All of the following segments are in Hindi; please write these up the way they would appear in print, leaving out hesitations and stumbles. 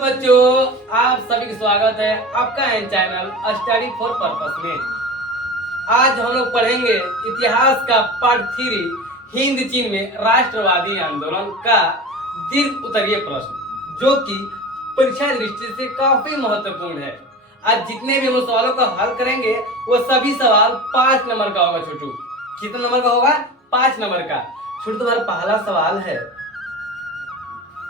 बच्चों, आप सभी का स्वागत है आपका है चैनल स्टडी फॉर पर्पस में। आज हम लोग पढ़ेंगे इतिहास का पार्ट 3 हिंद चीन में राष्ट्रवादी आंदोलन का दीर्घ उत्तरीय प्रश्न, जो कि परीक्षा दृष्टि से काफी महत्वपूर्ण है। आज जितने भी हम लोग सवालों का हल करेंगे वो सभी सवाल 5 नंबर का होगा। छोटू, कितना नंबर का होगा? 5 नंबर का। छोटू, तुम्हारा पहला सवाल है,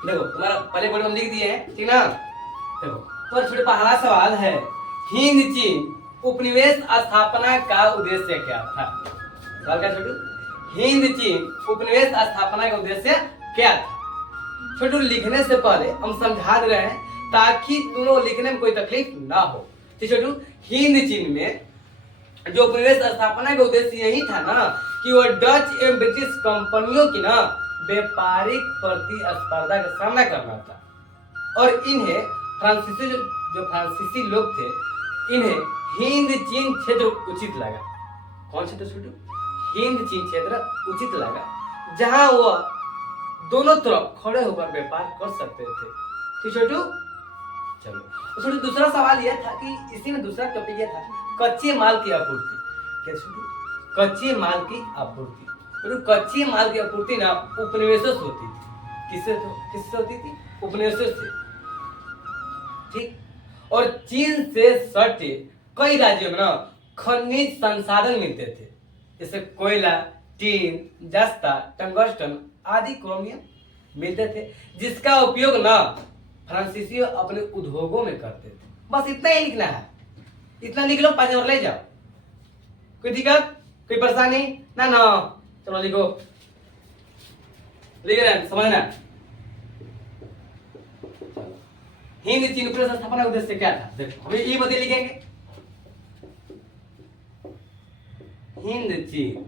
देखो तुम्हारा पहले बोर्ड में लिख दिए हैं, ठीक ना? देखो तो छोटे पहला सवाल है, हिंद चीन उपनिवेश स्थापना का उद्देश्य क्या था? सवाल क्या छोटू? हिंद चीन उपनिवेश स्थापना का उद्देश्य क्या था? छोटू, लिखने से पहले हम समझा दे रहे हैं ताकि दोनों लिखने में कोई तकलीफ ना हो। ठीक छोटू, हिंद चीन में जो उपनिवेश स्थापना का उद्देश्य यही था ना कि वो डच एवं ब्रिटिश कंपनियों की ना व्यापारिक प्रतिस्पर्धा का सामना करना था। और इन्हें फ्रांसीसी लोग थे, इन्हें हिंद चीन क्षेत्र उचित लगा। कौन क्षेत्र छोटू? हिंद चीन क्षेत्र उचित लगा, जहां वो दोनों तरफ खड़े होकर व्यापार कर सकते थे। ठीक छोटू, चलो छोटू, दूसरा सवाल यह था कि इसी में दूसरा टॉपिक यह था कच्चे माल की आपूर्ति। क्या छोटू? कच्चे माल की आपूर्ति। कच्चे माल की आपूर्ति ना उपनिवेशों से होती थी। किससे होती थी? उपनिवेशों से। ठीक। और चीन से सटे कई राज्यों में ना खनिज संसाधन मिलते थे, जैसे कोयला, टीन, जस्ता, टंगस्टन आदि क्रोमियम मिलते थे, जिसका उपयोग ना फ्रांसीसी अपने उद्योगों में करते थे। बस इतना ही लिखना है, इतना लिख लो, 5 नंबर ले जाओ। कोई दिक्कत, कोई परेशानी ना? ना चलो लिखो, लिख रहे हैं, समझना। हिंद चीन उपनिवेश स्थापना का उद्देश्य क्या था? देखो हम ये बदल लिखेंगे, हिंद चीन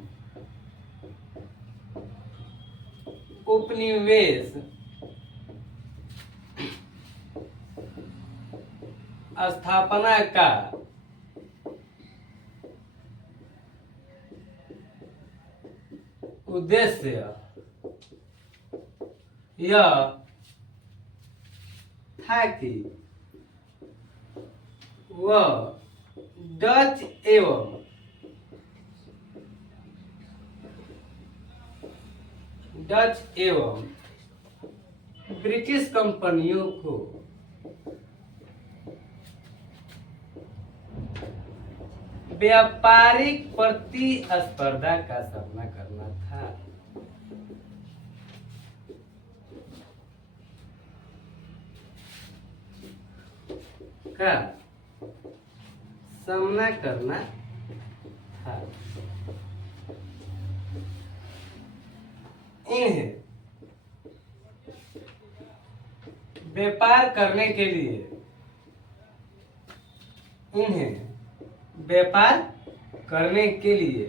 उपनिवेश स्थापना का उद्देश्य यह था कि वह डच एवं ब्रिटिश कंपनियों को व्यापारिक प्रतिस्पर्धा का सामना करना था। का सामना करना था। इन्हें व्यापार करने के लिए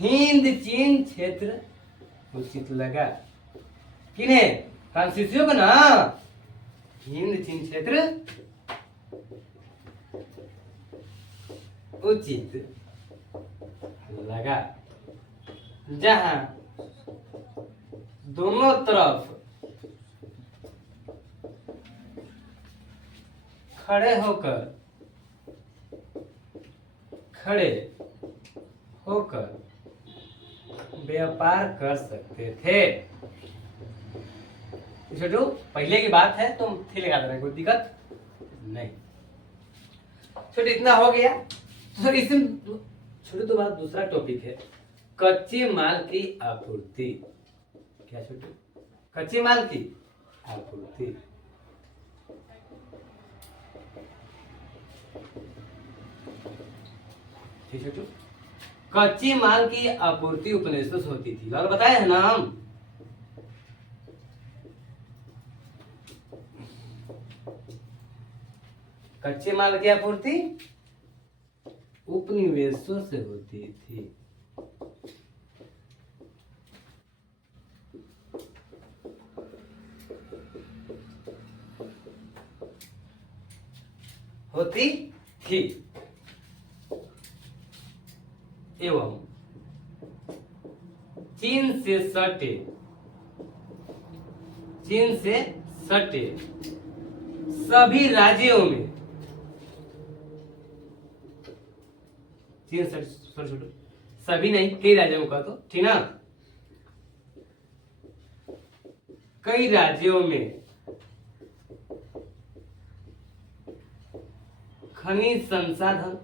हिंद चीन क्षेत्र उचित लगा। किन्हें? फ्रांसीसियों को ना। हिंद चीन क्षेत्र उचित लगा, जहां दोनों तरफ खड़े होकर व्यापार कर सकते थे। छोटू, पहले की बात है, तुम थी लगा देना, कोई दिक्कत नहीं। छोटू, इतना हो गया। सर इसमें छोटू तो बात दूसरा टॉपिक है, कच्चे माल की आपूर्ति। क्या छोटू? कच्चे माल की आपूर्ति। ठीक छोटू, कच्चे माल की आपूर्ति उपनिवेशों से होती थी, और बताए है ना हम। कच्चे माल की आपूर्ति उपनिवेशों से होती थी। एवं चीन से सटे सभी राज्यों में सभी नहीं, कई राज्यों में कहा तो ठीक ना, कई राज्यों में खनिज संसाधन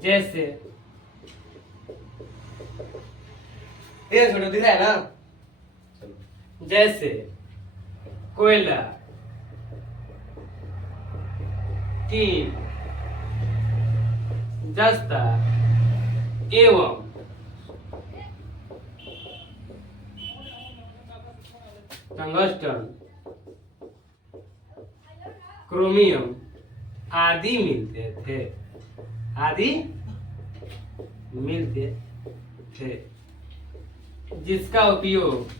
जैसे, ये छोटो दिख रहा है ना, जैसे कोयला, टीन, जस्ता एवं टंगस्टन, क्रोमियम आदि मिलते थे, आदि मिलते थे, जिसका उपयोग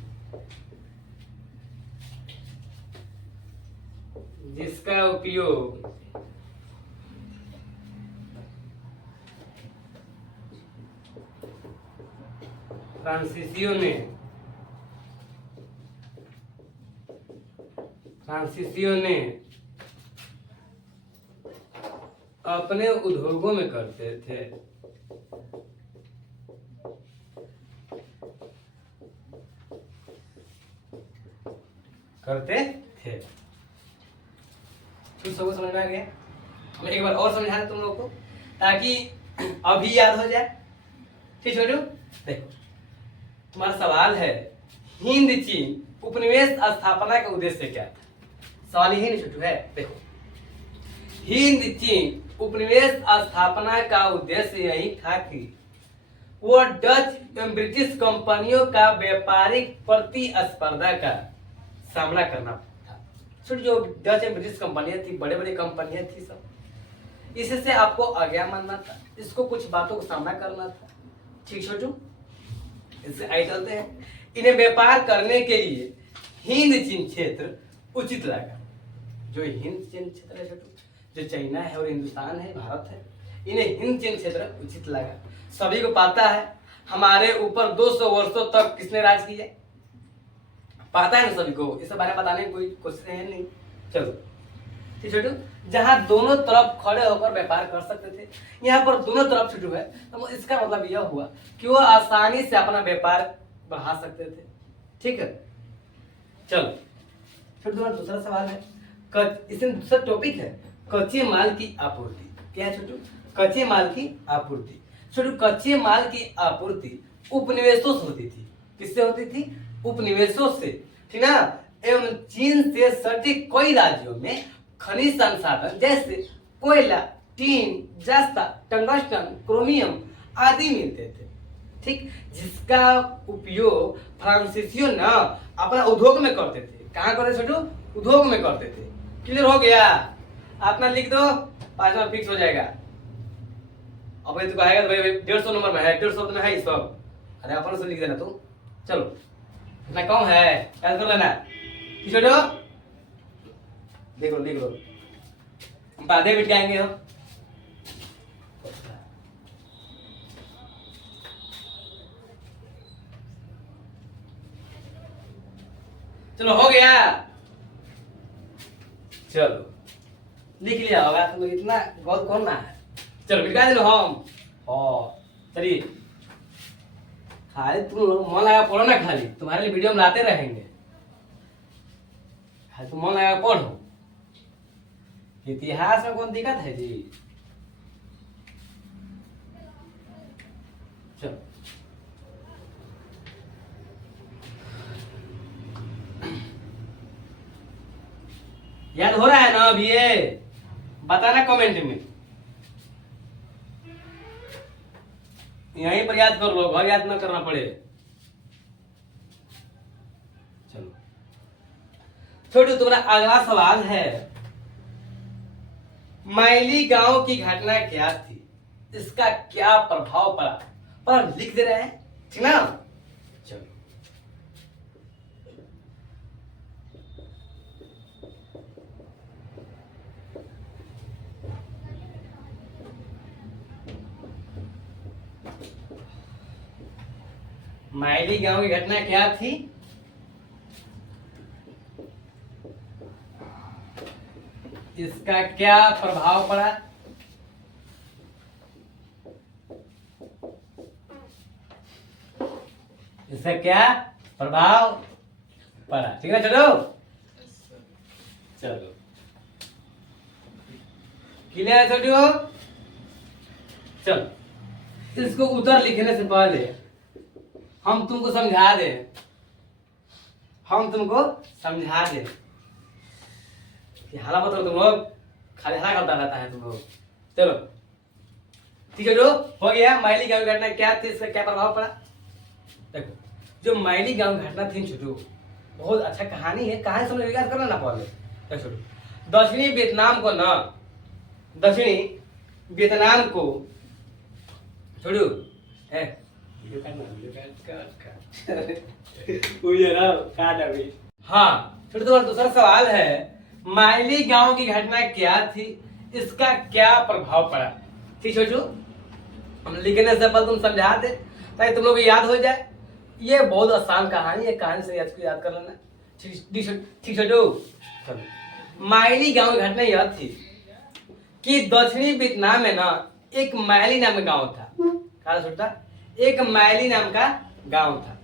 फ्रांसीसियों ने अपने उद्योगों में करते थे। कुछ सबको समझ में आ गया? मैं एक बार और समझा दूं तुम लोग को ताकि अभी याद हो जाए। ठीक छोटू, देखो तुम्हारा सवाल है हिंद चीन उपनिवेश स्थापना का उद्देश्य क्या था? सवाल यही नहीं छोटू है। देखो हिंद चीन उपनिवेश स्थापना का उद्देश्य यही था कि वो डच एवं ब्रिटिश कंपनियों का व्यापारिक प्रतिस्पर्धा का सामना करना था। छोटी जो डच एवं ब्रिटिश कंपनियां थी, बड़े बड़े कंपनियां थी सब, इससे आपको आज्ञा मानना था, इसको कुछ बातों का सामना करना था। ठीक छोटू, इससे आगे चलते हैं। इन्हें व्यापार करने के लिए हिंद चीन क्षेत्र उचित लगा। जो हिंद चीन क्षेत्र है छोटू, जो चाइना है और हिंदुस्तान है, भारत है, इन्हें हिंद चीन क्षेत्र उचित लगा। सभी को पता है हमारे ऊपर 200 वर्षों तक किसने राज किया, पता है ना सभी को, इस बारे में बताने कोई क्वेश्चन है नहीं। चलो ठीक छोटू, जहां दोनों तरफ खड़े होकर व्यापार कर सकते थे, यहाँ पर दोनों तरफ छोटू है, तो इसका मतलब यह हुआ कि वो आसानी से अपना व्यापार बढ़ा सकते थे। ठीक है, चलो फिर तुम्हारा दूसरा सवाल है, इसमें दूसरा टॉपिक है कच्चे माल की आपूर्ति। क्या है छोटू? कच्चे माल की आपूर्ति। छोटू कच्चे माल की आपूर्ति उपनिवेशों से होती थी। किससे होती थी? उपनिवेशों से, ठीक ना। एवं चीन से सटे कई राज्यों में खनिज संसाधन जैसे कोयला, टीन, जस्ता, टंगस्टन, क्रोमियम आदि मिलते थे। ठीक, जिसका उपयोग फ्रांसीसियों ना अपना उद्योग में करते थे। कहाँ करते छोटू? उद्योग में करते थे। क्लियर हो गया? अपना लिख दो, 5 नंबर फिक्स हो जाएगा। अब ये तो कहेगा तो भाई 150 नंबर में है, 150 में है इस सब। अरे अपन से लिख देना तुम। चलो इतना कम है, याद कर लेना। छोटू देख लो लिख लो, आधे मिनट आएंगे हम। चलो हो गया, चलो लिख लिया होगा तुम, इतना गौर कौन ना है। चलो मिटा दे लो हम। चलिए खाली तुम लोग मन लगा पढ़ो ना, खाली तुम्हारे लिए वीडियो हम लाते रहेंगे, खाली तुम मन लगा पढ़ो। इतिहास में कौन दिक्कत है जी? चलो याद हो रहा है ना अभी? ये बताना कमेंट में, यहीं पर याद कर लो, घर याद ना करना पड़े। चलो छोटू तुम्हारा अगला सवाल है मैली गांव की घटना क्या थी, इसका क्या प्रभाव पड़ा, पर लिख दे रहे हैं, ठीक ना। चलो मैली गांव की घटना क्या थी? इसका क्या प्रभाव पड़ा? इसका क्या प्रभाव पड़ा? ठीक है, चलो चलो क्लियर है छोटियों? चलो इसको उत्तर लिखने से पहले हम तुमको समझा दें, कि हाला मत करो तुम लोग, खाली हाला करता रहता है तुम लोग। चलो ठीक है, जो हो गया माइली गांव की घटना क्या थी, इसका क्या प्रभाव पड़ा। देखो जो माइली गांव की घटना थी छोटू, बहुत अच्छा कहानी है, कहानी समझ याद करना ना पहले। देखो छोटू, दक्षिणी वियतनाम को छोटू है हाँ, फिर तुम्हारा दूसरा सवाल है, माइली गांव की घटना क्या थी, इसका क्या प्रभाव पड़ा। ठीक छोटू, हम लिखने से पहले तुम समझा दे ताकि तुम लोग को याद हो जाए। ये बहुत आसान कहानी है, कहानी से याद कर लेना। ठीक छोटू, माइली गांव की घटना यह थी कि दक्षिणी वियतनाम में ना एक माइली नाम का गांव था। कहा छोटा, एक माइली नाम का गांव था,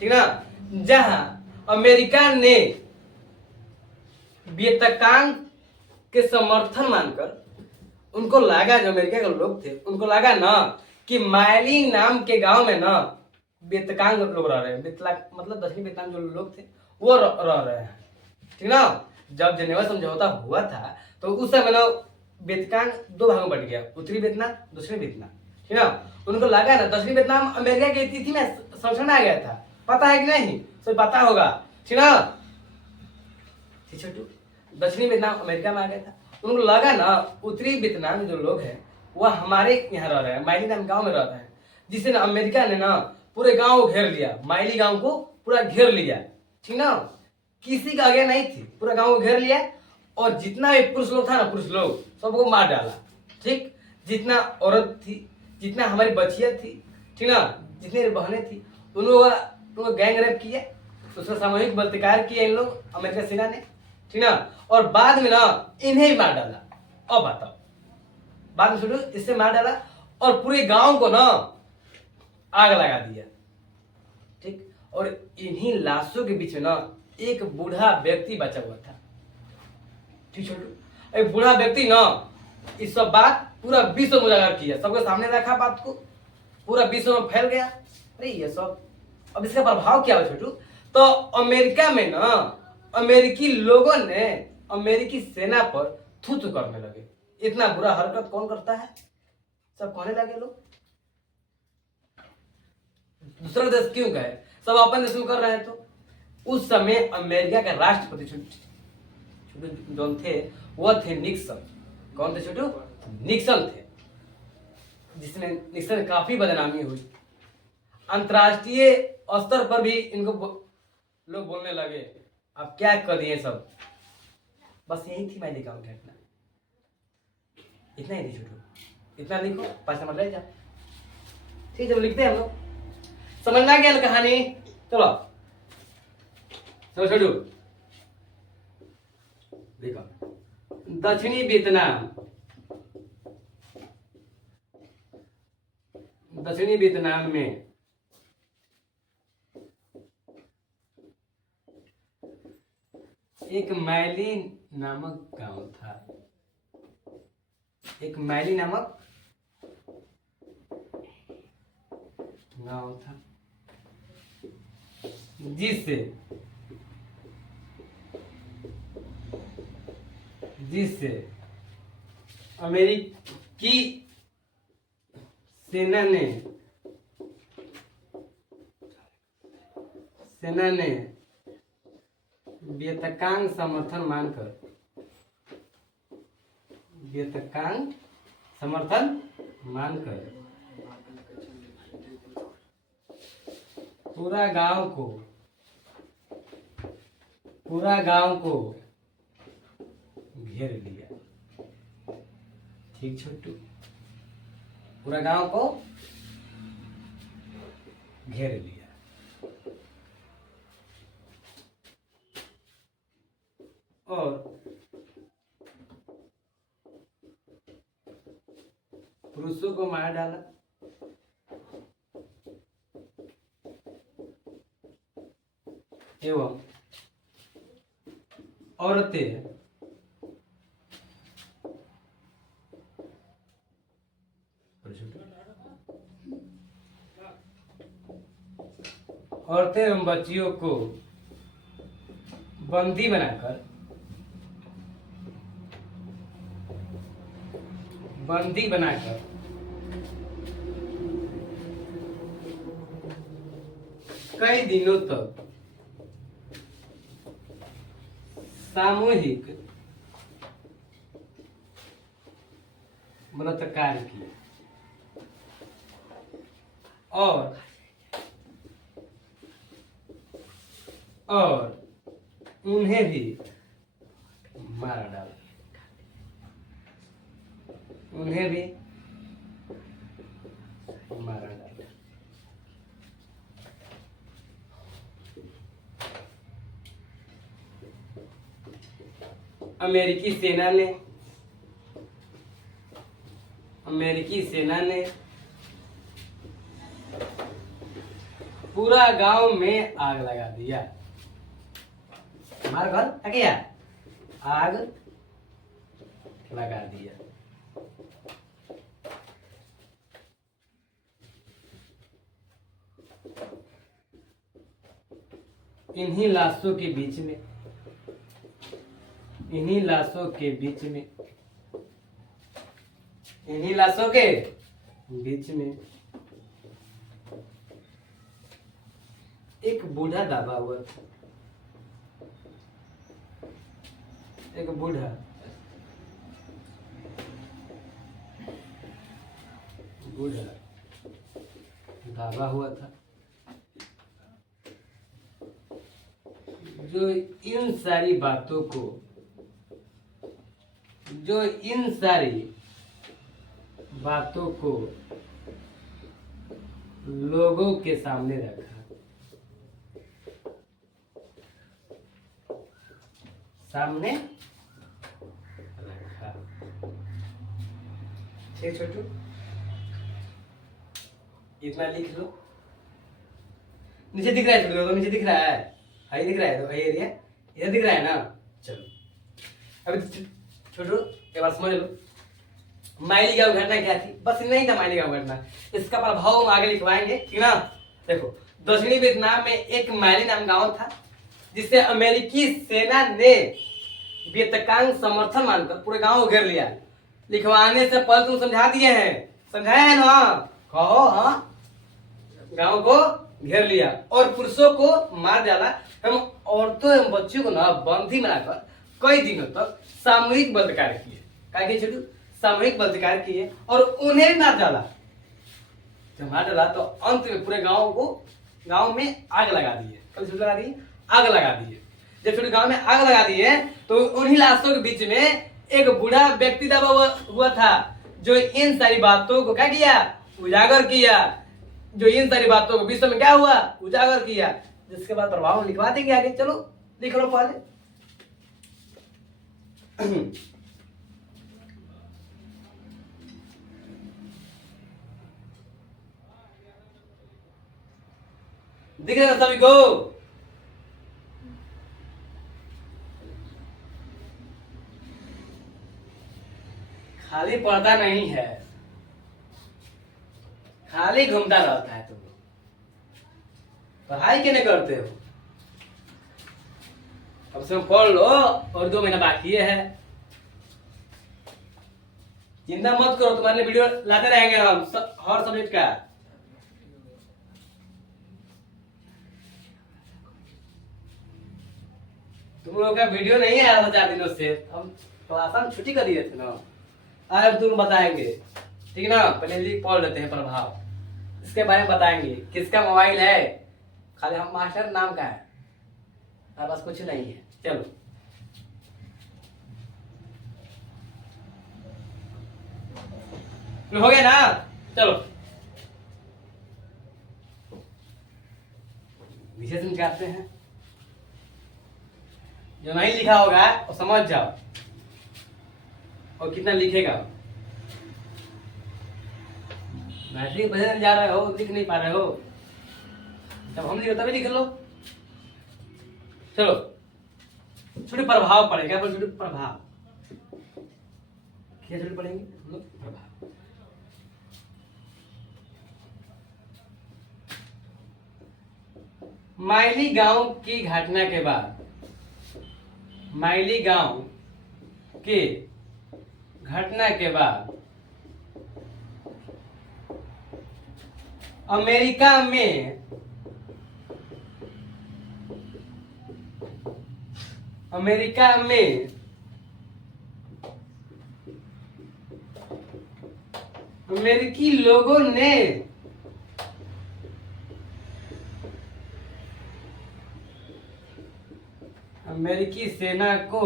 ठीक ना, जहां अमेरिका ने वियतकांग के समर्थन मानकर, उनको लगा, जो अमेरिका के लोग थे उनको लगा ना कि माइली नाम के गांव में ना वियतकांग लोग रह रहे हैं, मतलब दक्षिणी वियतनाम जो लोग थे वो रह रहे हैं, ठीक ना। जब जेनेवा समझौता हुआ था तो उस समय ना वियतकांग दो भागों में बट गया, उत्तरी वियतनाम, दक्षिणी वियतनाम, ठीक ना। उनको लगा ना दक्षिणी वियतनाम अमेरिका की स्थिति में संरक्षण आ गया था, पता है कि नहीं, सब पता होगा, ठीक ना। छोटू, दक्षिणी वियतनाम अमेरिका में आ गया था, उनको लगा ना उत्तरी वियतनाम जो लोग हैं वह हमारे यहाँ रह रहे हैं, माइली नाम गांव में रह रहे हैं, जिससे ना अमेरिका ने ना पूरे गांव को घेर लिया, माइली गांव को पूरा घेर लिया, ठीक ना। किसी का आगे नहीं थी, पूरा गांव को घेर लिया, और जितना भी पुरुष लोग था ना, पुरुष लोग सबको मार डाला, ठीक। जितना औरत थी, जितना हमारी बच्चियां थी, ठीक ना, जितनी बहनें थी, उनको गैंग रेप किया, उसका सामूहिक बलात्कार किया इन लोग अमेरिका सेना ने, ठीक ना। और बाद में ना इन्हें ही मार डाला। अब बताओ, बाद में सुनो, इससे मार डाला और पूरे गांव को ना आग लगा दिया, ठीक। और इन्हीं लाशों के बीच में ना एक बूढ़ा व्यक्ति बचा हुआ था, ठीक छोटू। एक बूढ़ा व्यक्ति ना इस सब बात पूरा विश्व में उजागर किया, सबके सामने रखा बात को, पूरा विश्व में फैल गया। अरे ये सब, अब इसका प्रभाव क्या हो छोटू, तो अमेरिका में ना अमेरिकी लोगों ने अमेरिकी सेना पर थू थू करने लगे। इतना बुरा हरकत कौन करता है, सब कहने लगे लोग। दूसरा देश क्यों कहे, सब अपन देश में कर रहे हैं। तो उस समय अमेरिका का राष्ट्रपति छोटू जो थे वो थे निक्सन। कौन थे छोटू, निक्सन थे, जिसने निक्सन काफी बदनामी हुई, अंतरराष्ट्रीय स्तर पर भी इनको लोग बोलने लगे, अब क्या कर दिए सब। बस यही थी माइली गांव की घटना, इतना ही थी छोटू, इतना लिखो, 5 नंबर रह जा, ठीक है। जब लिखते हैं हम लोग, समझना क्या कहानी। चलो चलो छोटू देखो, दक्षिणी वियतनाम में एक माइली नामक गांव था, एक माइली नामक गांव था, जिससे अमेरिकी सेना ने वियतकांग समर्थन मानकर पूरा गांव को घेर लिया, ठीक छोटू, पूरा गांव को घेर लिया। और पुरुषों को मार डाला, एवं औरतें एवं बच्चियों को बंदी बनाकर कई दिनों तक सामूहिक बलात्कार किए और उन्हें भी मार डाला, अमेरिकी सेना ने पूरा गांव में आग लगा दिया। हमारा घर क्या आग लगा दिया। इन्हीं लाशों के बीच में एक बूढ़ा दबा हुआ था। एक बूढ़ा दबा हुआ था, जो इन सारी बातों को लोगों के सामने रखा। ठीक छोटू, इतना लिख लो। नीचे दिख रहा है छोटू, तो नीचे दिख रहा है, हाई दिख रहा है, तो हाई एरिया इधर दिख रहा है ना। चलो अभी छोटू एक बार समझ लो, माइली गांव घटना क्या थी। बस नहीं था माइली गांव घटना, इसका प्रभाव हम आगे लिखवाएंगे, ठीक ना। देखो, दक्षिणी वियतनाम में एक माइली नाम गांव था, जिसे अमेरिकी सेना ने वियतकांग समर्थन मानकर पूरे गांव को घेर लिया। लिखवाने से पहले तुम समझा दिए हैं, समझाया है ना, कहो। हाँ, गांव को घेर लिया और पुरुषों को मार डाला एवं औरतों एवं बच्चों को ना बंदी बनाकर कई दिनों तक सामूहिक बलात्कार किए। क्या किए छोटू? सामूहिक बलात्कार किए और उन्हें भी मार डाला। जब मार डाला तो अंत में पूरे गांव में आग लगा दिए। कल लगा दिए, आग लगा दिए। जब छोटे गांव में आग लगा दिए तो उन्हीं लाशों के बीच में एक बूढ़ा व्यक्ति दबा हुआ था, जो इन सारी बातों को क्या किया? उजागर किया। जो इन सारी बातों को विश्व में क्या हुआ? उजागर किया। जिसके बाद प्रभाव लिखवा देंगे आगे। चलो लिख लो पहले। दिख रहा है सभी को? खाली पढ़ता नहीं है, खाली घूमता रहता है। तुम पढ़ाई क्यों नहीं करते हो? अब से पढ़ लो और 2 महीना बाकी है। चिंता मत करो, तुम्हारे लिए वीडियो लाते रहेंगे हम हर सब्जेक्ट का। तुम लोगों का वीडियो नहीं आया था 4 दिनों से, हम क्लास छुट्टी कर दिए थे ना। आज तुम बताएंगे, ठीक ना। पहले लिख पढ़ लेते हैं प्रभाव, इसके बारे में बताएंगे। किसका मोबाइल है? खाली हम मास्टर नाम का है, बस कुछ नहीं है। चलो हो गया ना। चलो विशेष निकालते हैं। जो नहीं लिखा होगा वो समझ जाओ और कितना लिखेगा। मैट्रिक पढ़ने जा रहे हो, लिख नहीं पा रहे हो, जब हम लिखे तभी लिख लो। चलो छोटे प्रभाव पढ़ेगा, क्या छोटे प्रभाव, क्या छोटे पढ़ेंगे हम लोग? प्रभाव। माइली गांव की घटना के बाद, माइली गांव के घटना के बाद अमेरिका में अमेरिकी लोगों ने अमेरिकी सेना को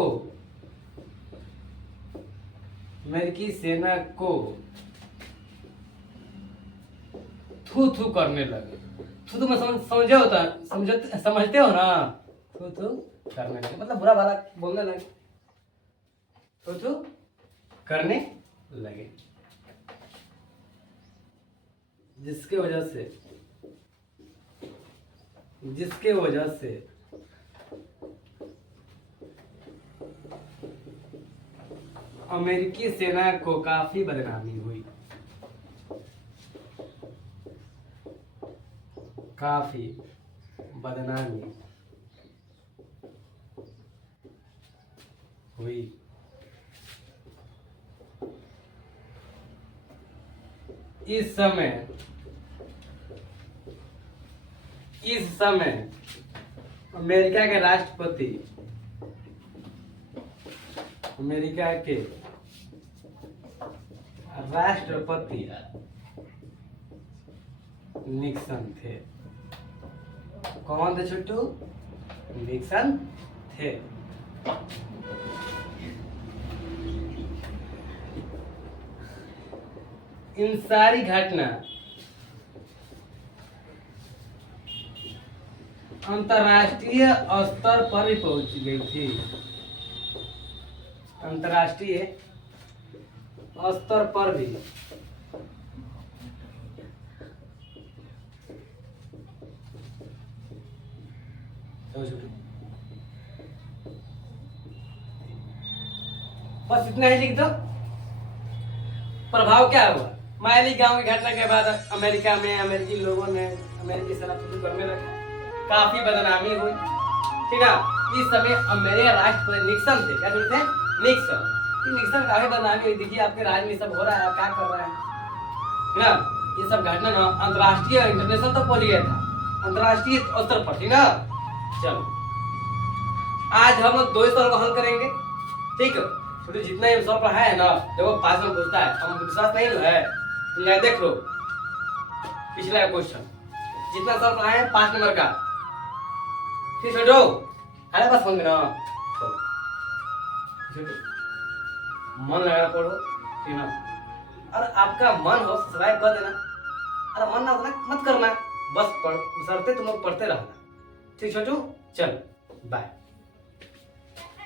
थू थू करने लगे। थू थू में समझे होता, समझते हो ना? थू थू करने लगे मतलब बुरा भला बोलने लगे, थू थू करने लगे, जिसके वजह से अमेरिकी सेना को काफी बदनामी हुई, काफी बदनामी हुई। इस समय अमेरिका के राष्ट्रपति निक्सन थे। कौन थे छोटू? निक्सन थे। इन सारी घटना अंतर्राष्ट्रीय स्तर पर ही पहुंच गई थी, अंतर्राष्ट्रीय स्तर पर भी बस इतना ही लिख दो। प्रभाव क्या हुआ? माइली गांव की घटना के बाद अमेरिका में अमेरिकी लोगों ने अमेरिकी सेना करने लगा, काफी बदनामी हुई, ठीक है। इस समय अमेरिका राष्ट्रपति निक्सन थे। क्या थे? निक्सन काफी बदनामी हुई। देखिए आपके राज्य में सब हो रहा है, क्या कर रहा है ना? ये सब घटना ना अंतर्राष्ट्रीय इंटरनेशनल तक पहुंच गया था, अंतर्राष्ट्रीय स्तर पर, ठीक ना? चलो आज हम लोग 2 सवाल को हल करेंगे, ठीक है। छोटे जितना ये सवाल पढ़ा है ना, देखो 5 में पूछता है, हम विश्वास नहीं है तो मैं देख लो पिछला क्वेश्चन, जितना सवाल पढ़ा है 5 नंबर का, ठीक है। अरे बस होंगे ना, मन लगा पढ़ो, ठीक ना? और आपका मन हो सब्सक्राइब कर देना, अरे मन ना होना मत करना, बस पढ़ सरते तुम लोग पढ़ते रहना, ठीक छोटू। चल बाय।